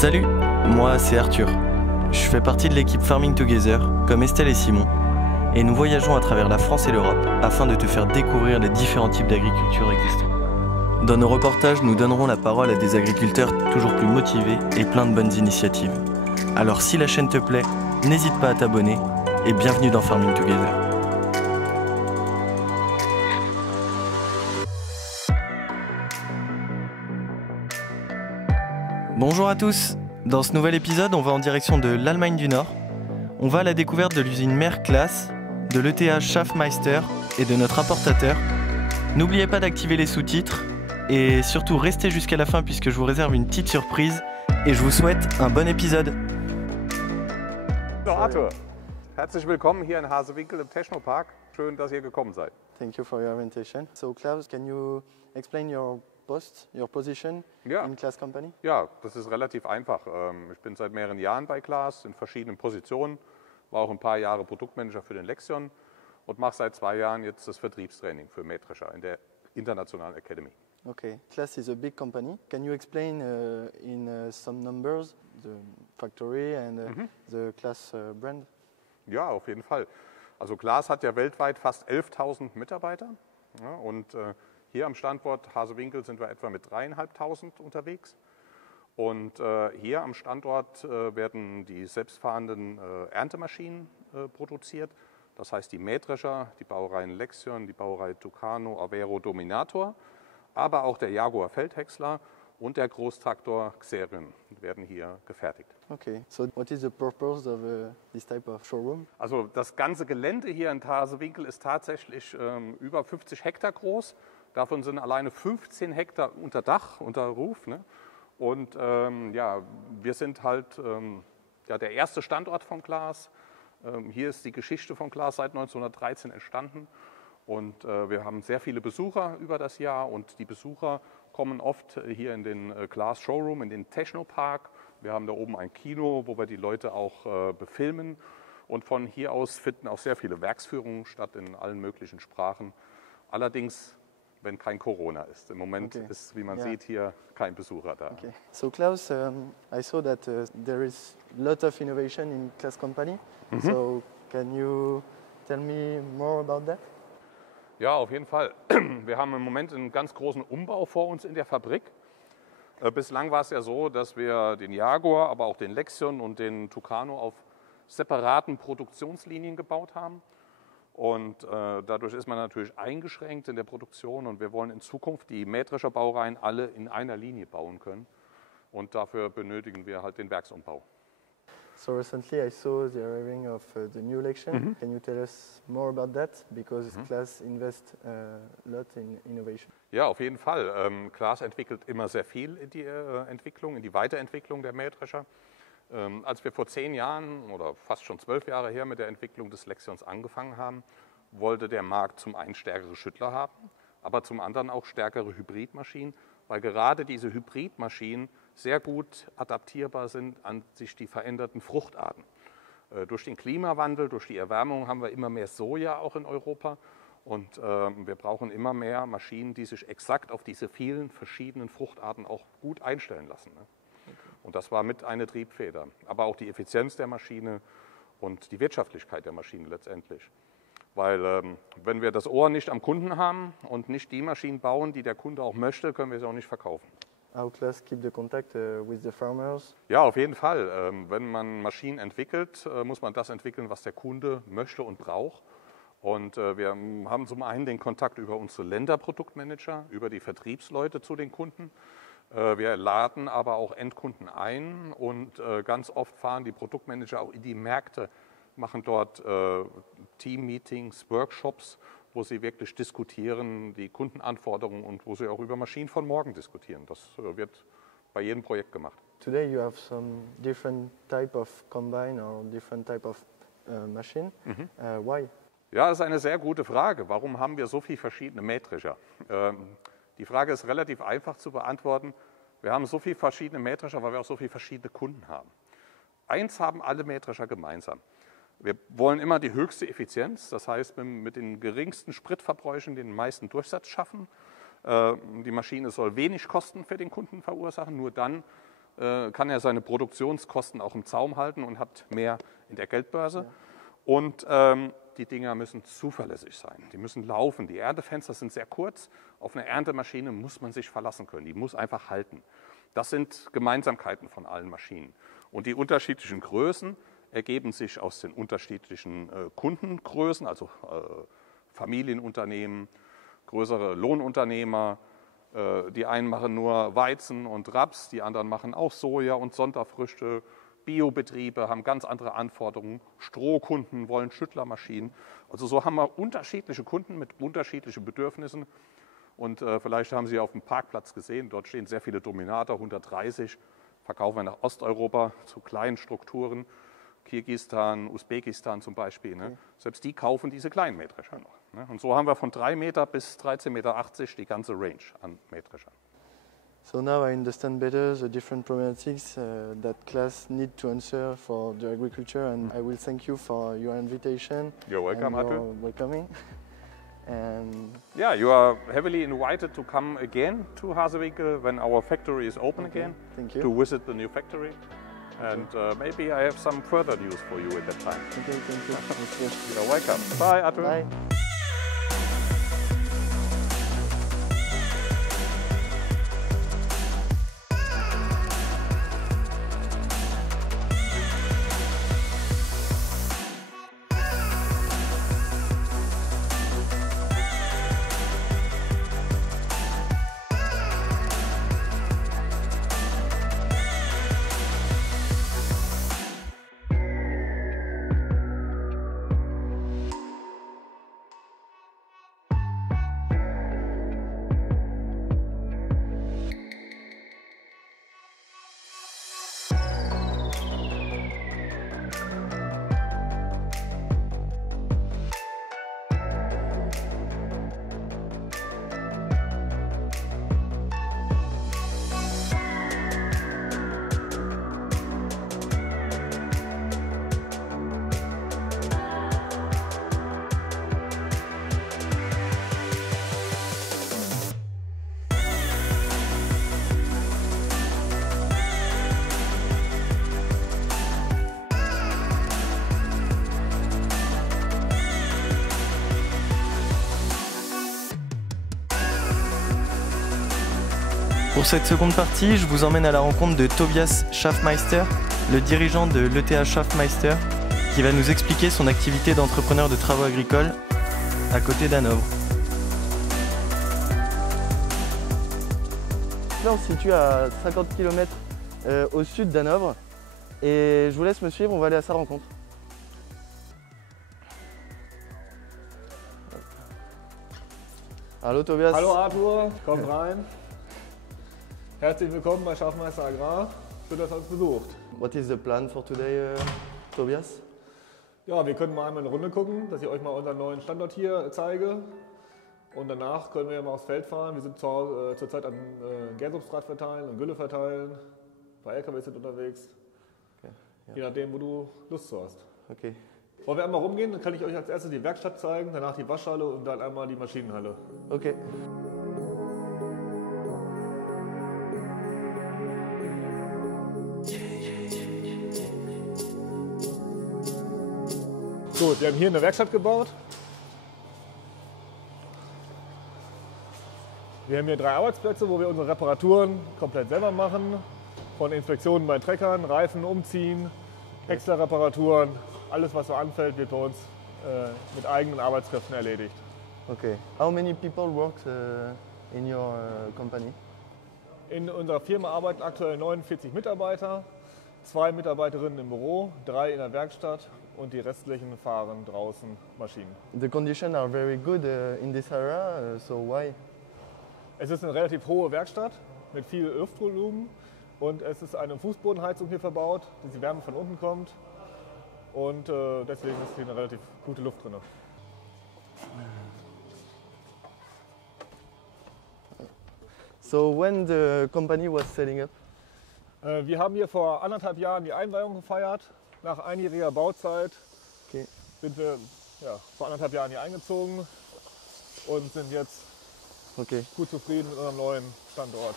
Salut, moi c'est Arthur. Je fais partie de l'équipe Farming Together, comme Estelle et Simon, et nous voyageons à travers la France et l'Europe afin de te faire découvrir les différents types d'agriculture existants. Dans nos reportages, nous donnerons la parole à des agriculteurs toujours plus motivés et pleins de bonnes initiatives. Alors si la chaîne te plaît, n'hésite pas à t'abonner et bienvenue dans Farming Together. Bonjour à tous. Dans ce nouvel épisode, on va en direction de l'Allemagne du Nord. On va à la découverte de l'usine Mère Claas, de l'ETH Schaffmeister et de notre importateur. N'oubliez pas d'activer les sous-titres et surtout restez jusqu'à la fin puisque je vous réserve une petite surprise et je vous souhaite un bon épisode. So Arthur, herzlich willkommen hier in Hasewinkel im Technopark. Schön, dass ihr gekommen seid. Thank you for your invitation. So Klaus, can you explain your position in Claas Company? Ja, das ist relativ einfach. Ich bin seit mehreren Jahren bei Claas in verschiedenen Positionen, war auch ein paar Jahre Produktmanager für den Lexion und mache seit 2 Jahren jetzt das Vertriebstraining für Mähdrescher in der Internationalen Academy. Okay, Claas is a big company. Can you explain in some numbers the factory and the Claas brand? Ja, auf jeden Fall. Also Claas hat ja weltweit fast 11.000 Mitarbeiter, ja, und hier am Standort Hasewinkel sind wir etwa mit 3.500 unterwegs. Und hier am Standort werden die selbstfahrenden Erntemaschinen produziert. Das heißt die Mähdrescher, die Baureihen Lexion, die Baureihe Tucano, Avero, Dominator, aber auch der Jaguar Feldhäcksler und der Großtraktor Xerion werden hier gefertigt. Okay, so what is the purpose of this type of showroom? Also das ganze Gelände hier in Hasewinkel ist tatsächlich über 50 Hektar groß. Davon sind alleine 15 Hektar unter Dach, unter Ruf. Ne? Und ja, wir sind halt der erste Standort von Claas. Hier ist die Geschichte von Claas seit 1913 entstanden. Und wir haben sehr viele Besucher über das Jahr. Und die Besucher kommen oft hier in den Claas Showroom, in den Technopark. Wir haben da oben ein Kino, wo wir die Leute auch befilmen. Und von hier aus finden auch sehr viele Werksführungen statt in allen möglichen Sprachen. Allerdings wenn kein Corona ist. Im Moment ist, wie man sieht, hier kein Besucher da. Okay. So Klaus, I saw that there is a lot of innovation in Claas Company. So can you tell me more about that? Ja, auf jeden Fall. Wir haben im Moment einen ganz großen Umbau vor uns in der Fabrik. Bislang war es ja so, dass wir den Jaguar, aber auch den Lexion und den Tucano auf separaten Produktionslinien gebaut haben. Und dadurch ist man natürlich eingeschränkt in der Produktion und wir wollen in Zukunft die Mähdrescherbaureihen alle in einer Linie bauen können. Und dafür benötigen wir halt den Werksumbau. So recently I saw the arriving of the new Lexion. Can you tell us more about that? Because Claas invests a lot in innovation. Ja, auf jeden Fall. Claas entwickelt immer sehr viel in die Entwicklung, in die Weiterentwicklung der Mähdrescher. Als wir vor 10 Jahren oder fast schon 12 Jahre her mit der Entwicklung des Lexions angefangen haben, wollte der Markt zum einen stärkere Schüttler haben, aber zum anderen auch stärkere Hybridmaschinen, weil gerade diese Hybridmaschinen sehr gut adaptierbar sind an sich die veränderten Fruchtarten. Durch den Klimawandel, durch die Erwärmung haben wir immer mehr Soja auch in Europa und wir brauchen immer mehr Maschinen, die sich exakt auf diese vielen verschiedenen Fruchtarten auch gut einstellen lassen. Ne? Und das war mit eine Triebfeder, aber auch die Effizienz der Maschine und die Wirtschaftlichkeit der Maschine letztendlich. Weil wenn wir das Ohr nicht am Kunden haben und nicht die Maschinen bauen, die der Kunde auch möchte, können wir sie auch nicht verkaufen. How Claas keep the contact with the farmers? Ja, auf jeden Fall. Wenn man Maschinen entwickelt, muss man das entwickeln, was der Kunde möchte und braucht. Und wir haben zum einen den Kontakt über unsere Länderproduktmanager, über die Vertriebsleute zu den Kunden. Wir laden aber auch Endkunden ein und ganz oft fahren die Produktmanager auch in die Märkte, machen dort Team-Meetings, Workshops, wo sie wirklich diskutieren, die Kundenanforderungen und wo sie auch über Maschinen von morgen diskutieren. Das wird bei jedem Projekt gemacht. Today you have some different type of combine or different type of machine. Why? Ja, das ist eine sehr gute Frage. Warum haben wir so viele verschiedene Mähdrescher? Die Frage ist relativ einfach zu beantworten. Wir haben so viele verschiedene Mähdrescher, weil wir auch so viele verschiedene Kunden haben. Eins haben alle Mähdrescher gemeinsam. Wir wollen immer die höchste Effizienz, das heißt mit den geringsten Spritverbräuchen den meisten Durchsatz schaffen. Die Maschine soll wenig Kosten für den Kunden verursachen, nur dann kann er seine Produktionskosten auch im Zaum halten und hat mehr in der Geldbörse. Ja. Und die Dinger müssen zuverlässig sein, die müssen laufen. Die Erntefenster sind sehr kurz. Auf eine Erntemaschine muss man sich verlassen können, die muss einfach halten. Das sind Gemeinsamkeiten von allen Maschinen. Und die unterschiedlichen Größen ergeben sich aus den unterschiedlichen Kundengrößen, also Familienunternehmen, größere Lohnunternehmer. Die einen machen nur Weizen und Raps, die anderen machen auch Soja und Sonderfrüchte. Biobetriebe haben ganz andere Anforderungen. Strohkunden wollen Schüttlermaschinen. Also so haben wir unterschiedliche Kunden mit unterschiedlichen Bedürfnissen. Und vielleicht haben Sie auf dem Parkplatz gesehen, dort stehen sehr viele Dominator, 130. Verkaufen wir nach Osteuropa zu kleinen Strukturen. Kirgisistan, Usbekistan zum Beispiel. Ne? Okay. Selbst die kaufen diese kleinen Mähdrescher noch. Ne? Und so haben wir von 3 Meter bis 13,80 Meter die ganze Range an Mähdreschern. So now I understand better the different problematics that class need to answer for the agriculture, and I will thank you for your invitation. You're welcome, Arthur. Welcoming. And yeah, you are heavily invited to come again to Hasewinkel when our factory is open again. Thank you. To visit the new factory. And maybe I have some further news for you at that time. Okay, thank you. You're welcome. Bye, Arthur. Bye. Pour cette seconde partie, je vous emmène à la rencontre de Tobias Schaffmeister, le dirigeant de l'ETH Schaffmeister, qui va nous expliquer son activité d'entrepreneur de travaux agricoles à côté d'Hanovre. Là, on se situe à 50 km au sud d'Hanovre et je vous laisse me suivre, on va aller à sa rencontre. Hallo Tobias. Hallo Arthur, komm rein. Herzlich willkommen bei Schaffmeister Agrar. Schön, dass ihr uns besucht. What is the plan for today, Tobias? Ja, wir können mal einmal eine Runde gucken, dass ich euch mal unseren neuen Standort hier zeige. Und danach können wir ja mal aufs Feld fahren. Wir sind zurzeit am Gärsubstrat verteilen und Gülle verteilen. Ein paar LKWs sind unterwegs. Okay, ja. Je nachdem, wo du Lust zu hast. Okay. Wollen wir einmal rumgehen? Dann kann ich euch als erstes die Werkstatt zeigen, danach die Waschhalle und dann einmal die Maschinenhalle. Okay. Gut, wir haben hier eine Werkstatt gebaut. Wir haben hier 3 Arbeitsplätze, wo wir unsere Reparaturen komplett selber machen. Von Inspektionen bei Treckern, Reifen umziehen, extra Reparaturen. Alles, was so anfällt, wird bei uns mit eigenen Arbeitskräften erledigt. Okay. How many people work in your company? In unserer Firma arbeiten aktuell 49 Mitarbeiter, 2 Mitarbeiterinnen im Büro, 3 in der Werkstatt und die restlichen fahren draußen Maschinen. The conditions are very good in this area, so why? Es ist eine relativ hohe Werkstatt mit viel Luftvolumen und es ist eine Fußbodenheizung hier verbaut, dass die Wärme von unten kommt und deswegen ist hier eine relativ gute Luft drin. So when the company was setting up? Wir haben hier vor 1,5 Jahren die Einweihung gefeiert. Nach einjähriger Bauzeit sind wir vor 1,5 Jahren hier eingezogen und sind jetzt gut zufrieden mit unserem neuen Standort.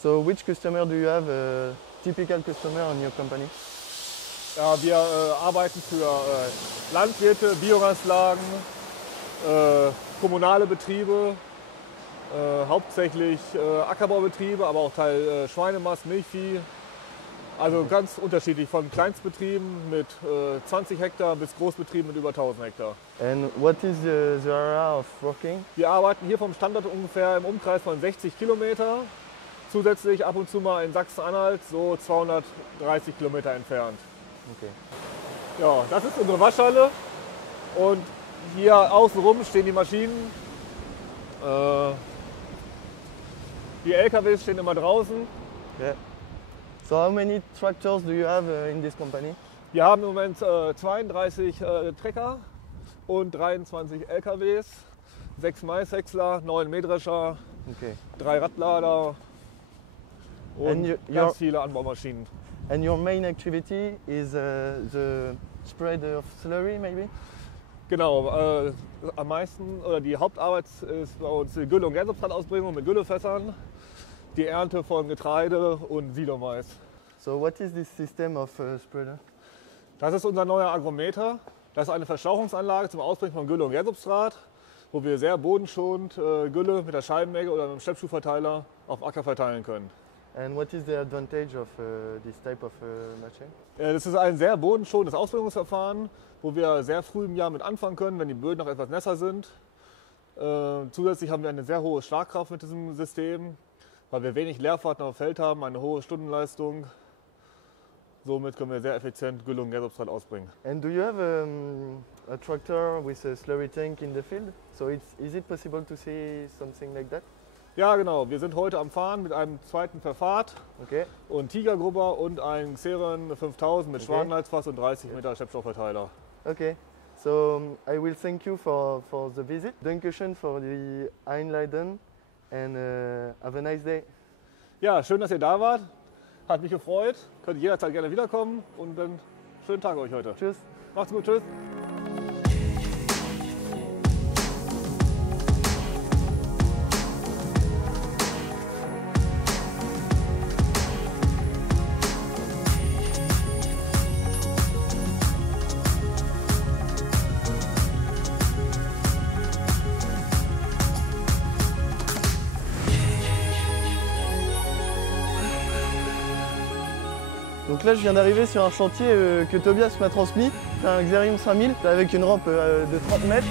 So which customer do you have typical customer on your company? Ja, wir arbeiten für Landwirte, Biogaslagen, kommunale Betriebe, hauptsächlich Ackerbaubetriebe, aber auch Teil Schweinemast, Milchvieh. Also ganz unterschiedlich, von Kleinstbetrieben mit 20 Hektar bis Großbetrieben mit über 1000 Hektar. And what is the area of working? Wir arbeiten hier vom Standort ungefähr im Umkreis von 60 Kilometer. Zusätzlich ab und zu mal in Sachsen-Anhalt, so 230 Kilometer entfernt. Okay. Ja, das ist unsere Waschhalle und hier außenrum stehen die Maschinen. Die LKWs stehen immer draußen. Yeah. So how many tractors do you have in this company? Wir haben im Moment 32 Trecker und 23 LKWs, 6 Maishäcksler, 9 Mähdrescher, Okay. 3 Radlader und And ganz viele Anbaumaschinen. And your main activity is the spread of slurry, maybe? Genau, am meisten oder die Hauptarbeit ist bei uns die Gülle- und Gärsubstratausbringung mit Güllefässern, die Ernte von Getreide und Silomais. So what is this system of spreader? Das ist unser neuer Agrometer. Das ist eine Verstauchungsanlage zum Ausbringen von Gülle und Gärsubstrat, wo wir sehr bodenschonend Gülle mit der Scheibenmäge oder mit dem Schleppschuhverteiler auf Acker verteilen können. And what is the advantage of this type of machine? Das ist ein sehr bodenschonendes Ausbringungsverfahren, wo wir sehr früh im Jahr mit anfangen können, wenn die Böden noch etwas nässer sind. Zusätzlich haben wir eine sehr hohe Schlagkraft mit diesem System, weil wir wenig Leerfahrten auf dem Feld haben, eine hohe Stundenleistung. Somit können wir sehr effizient Gülle und Gärsubstrat ausbringen. And do you have a tractor with a slurry tank in the field? So is it possible to see something like that? Ja, genau. Wir sind heute am Fahren mit einem zweiten Verfahrt Okay. und Tigergrubber und einem Xeron 5000 mit Okay. Schwanenleitsfass und 30 Meter Schleppstoffverteiler. Okay. So I will thank you for the visit. Dankeschön for the Einladen and have a nice day. Ja, schön, dass ihr da wart. Hat mich gefreut. Könnt ihr jederzeit gerne wiederkommen und dann schönen Tag euch heute. Tschüss. Macht's gut, tschüss. Donc là je viens d'arriver sur un chantier que Tobias m'a transmis, un Xerium 5000 avec une rampe de 30 mètres.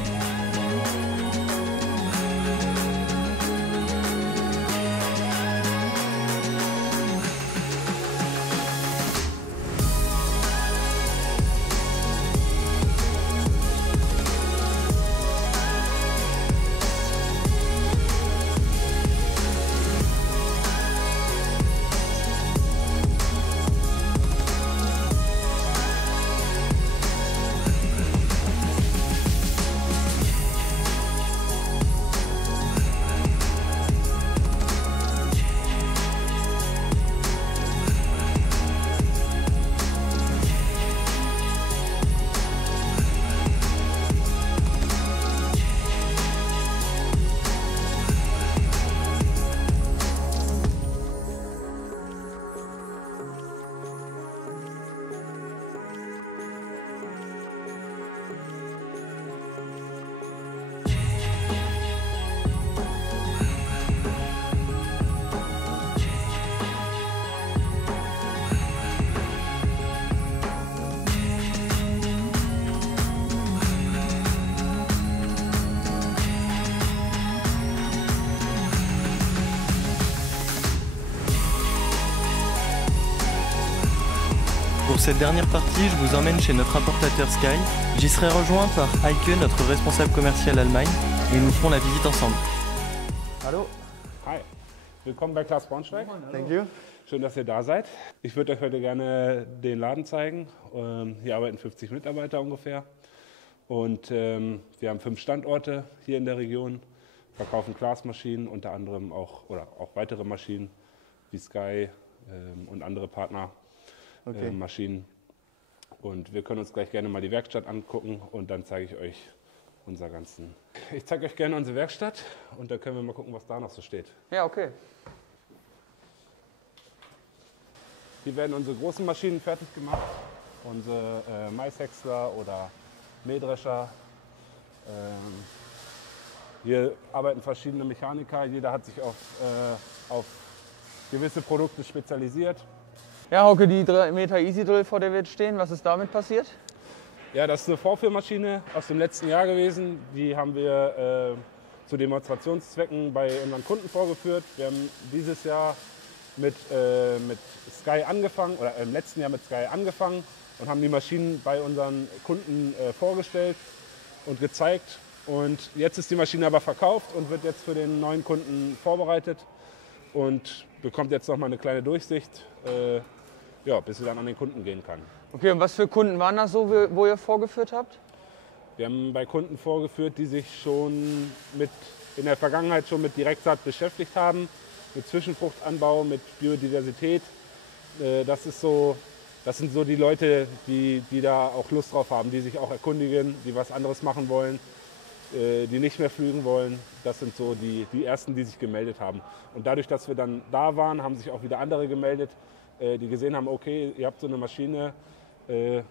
Pour cette dernière partie, je vous emmène chez notre importateur Sky. J'y serai rejoint par Heike, notre responsable commercial Allemagne, et nous ferons la visite ensemble. Hallo. Hi. Willkommen bei Klaas Braunschweig. Thank you. Schön, dass ihr da seid. Ich würde euch heute gerne den Laden zeigen. Hier arbeiten 50 Mitarbeiter ungefähr. Und wir haben 5 Standorte hier in der Region, verkaufen Glasmaschinen, unter anderem auch weitere Maschinen wie Sky und andere Partnermaschinen. Und wir können uns gleich gerne mal die Werkstatt angucken und dann zeige ich euch unser ganzen. Ich zeige euch gerne unsere Werkstatt und dann können wir mal gucken, was da noch so steht. Ja, okay. Hier werden unsere großen Maschinen fertig gemacht, unsere Maishäcksler oder Mähdrescher. Hier arbeiten verschiedene Mechaniker, jeder hat sich auf gewisse Produkte spezialisiert. Ja, Hauke, die 3 Meter Easy Drill, vor der wir jetzt stehen, was ist damit passiert? Ja, das ist eine Vorführmaschine aus dem letzten Jahr gewesen. Die haben wir zu Demonstrationszwecken bei unseren Kunden vorgeführt. Wir haben dieses Jahr mit Sky angefangen, oder im letzten Jahr mit Sky angefangen und haben die Maschinen bei unseren Kunden vorgestellt und gezeigt. Und jetzt ist die Maschine aber verkauft und wird jetzt für den neuen Kunden vorbereitet und bekommt jetzt noch mal eine kleine Durchsicht, bis sie dann an den Kunden gehen kann. Okay, und was für Kunden waren das so, wo ihr vorgeführt habt? Wir haben bei Kunden vorgeführt, die sich schon in der Vergangenheit schon mit Direktsaat beschäftigt haben, mit Zwischenfruchtanbau, mit Biodiversität. Das sind so die Leute, die da auch Lust drauf haben, die sich auch erkundigen, die was anderes machen wollen, die nicht mehr flügen wollen. Das sind so die ersten, die sich gemeldet haben. Und dadurch, dass wir dann da waren, haben sich auch wieder andere gemeldet, die gesehen haben, okay, ihr habt so eine Maschine, wir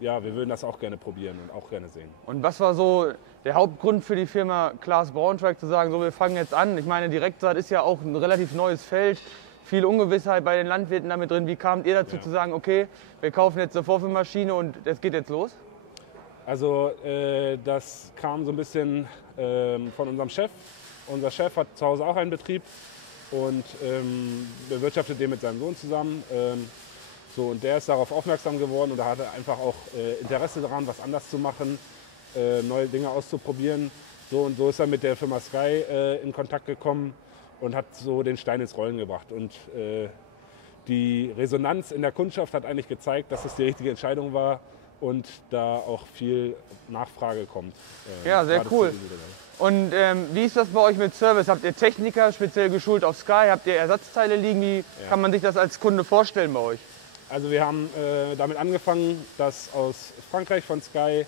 würden das auch gerne probieren und auch gerne sehen. Und was war so der Hauptgrund für die Firma Claas Braunschweig zu sagen, so wir fangen jetzt an? Ich meine, Direktsaat ist ja auch ein relativ neues Feld, viel Ungewissheit bei den Landwirten damit drin. Wie kamt ihr dazu zu sagen, okay, wir kaufen jetzt eine Vorführmaschine und es geht jetzt los? Also das kam so ein bisschen von unserem Chef. Unser Chef hat zu Hause auch einen Betrieb und bewirtschaftet den mit seinem Sohn zusammen. Und der ist darauf aufmerksam geworden und er hatte einfach auch Interesse daran, was anders zu machen, neue Dinge auszuprobieren. Und so ist er mit der Firma Sky in Kontakt gekommen und hat so den Stein ins Rollen gebracht. Und die Resonanz in der Kundschaft hat eigentlich gezeigt, dass es die richtige Entscheidung war und da auch viel Nachfrage kommt. Ja, sehr cool. Und wie ist das bei euch mit Service? Habt ihr Techniker speziell geschult auf Sky? Habt ihr Ersatzteile liegen? Wie kann man sich das als Kunde vorstellen bei euch? Also wir haben damit angefangen, dass aus Frankreich von Sky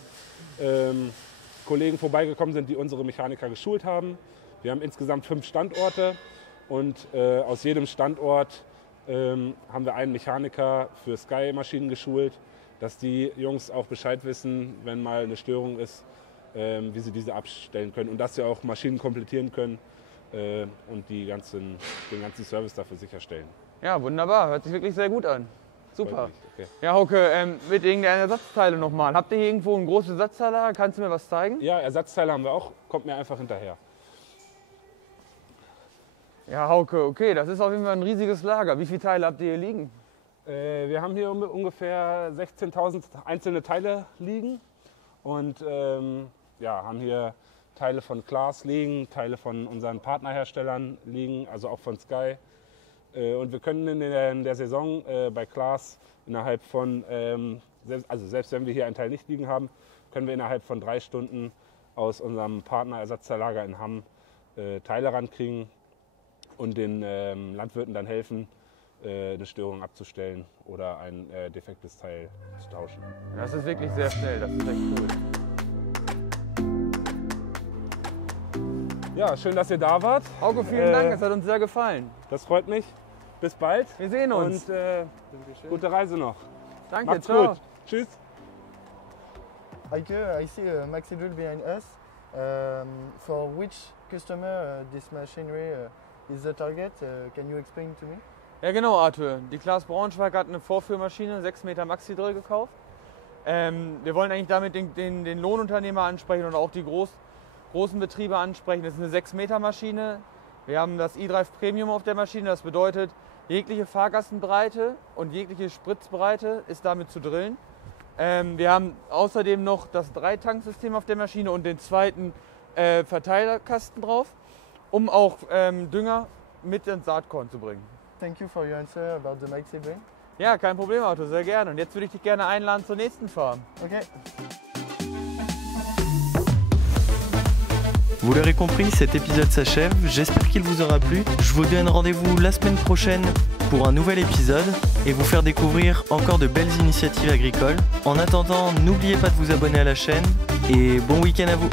Kollegen vorbeigekommen sind, die unsere Mechaniker geschult haben. Wir haben insgesamt 5 Standorte und aus jedem Standort haben wir einen Mechaniker für Sky-Maschinen geschult, dass die Jungs auch Bescheid wissen, wenn mal eine Störung ist, wie sie diese abstellen können und dass sie auch Maschinen komplettieren können und den ganzen Service dafür sicherstellen. Ja, wunderbar. Hört sich wirklich sehr gut an. Super. Okay. Ja, Hauke, mit irgendeinen Ersatzteile nochmal. Habt ihr hier irgendwo ein großes Ersatzteillager? Kannst du mir was zeigen? Ja, Ersatzteile haben wir auch. Kommt mir einfach hinterher. Ja, Hauke, okay, das ist auf jeden Fall ein riesiges Lager. Wie viele Teile habt ihr hier liegen? Wir haben hier ungefähr 16.000 einzelne Teile liegen und haben hier Teile von Claas liegen, Teile von unseren Partnerherstellern liegen, also auch von Sky. Und wir können in der Saison bei Claas innerhalb von, selbst wenn wir hier einen Teil nicht liegen haben, können wir innerhalb von 3 Stunden aus unserem Partnerersatzteillager in Hamm Teile rankriegen und den Landwirten dann helfen, eine Störung abzustellen oder ein defektes Teil zu tauschen. Das ist wirklich sehr schnell, das ist echt cool. Ja, schön, dass ihr da wart. Hauke, vielen Dank, es hat uns sehr gefallen. Das freut mich. Bis bald. Wir sehen uns. Und gute Reise noch. Danke, Macht's ciao. gut. Tschüss. Heike, I see a maxi drill behind us. For which customer this machinery is the target? Can you explain to me? Ja genau, Arthur. Die Claas Braunschweig hat eine Vorführmaschine, 6 Meter Maxi Drill gekauft. Wir wollen eigentlich damit den Lohnunternehmer ansprechen und auch die großen Betriebe ansprechen. Das ist eine 6 Meter Maschine. Wir haben das eDrive Premium auf der Maschine. Das bedeutet, jegliche Fahrgastenbreite und jegliche Spritzbreite ist damit zu drillen. Wir haben außerdem noch das 3-Tank-System auf der Maschine und den zweiten Verteilerkasten drauf, um auch Dünger mit ins Saatkorn zu bringen. Thank you for your answer about the maxi drill. Ja, kein Problem, Arthur, sehr gerne. Und jetzt würde ich dich gerne einladen zur nächsten Farm. Okay. Vous l'aurez compris, cet épisode s'achève. J'espère qu'il vous aura plu. Je vous donne rendez-vous la semaine prochaine pour un nouvel épisode et vous faire découvrir encore de belles initiatives agricoles. En attendant, n'oubliez pas de vous abonner à la chaîne et bon week-end à vous.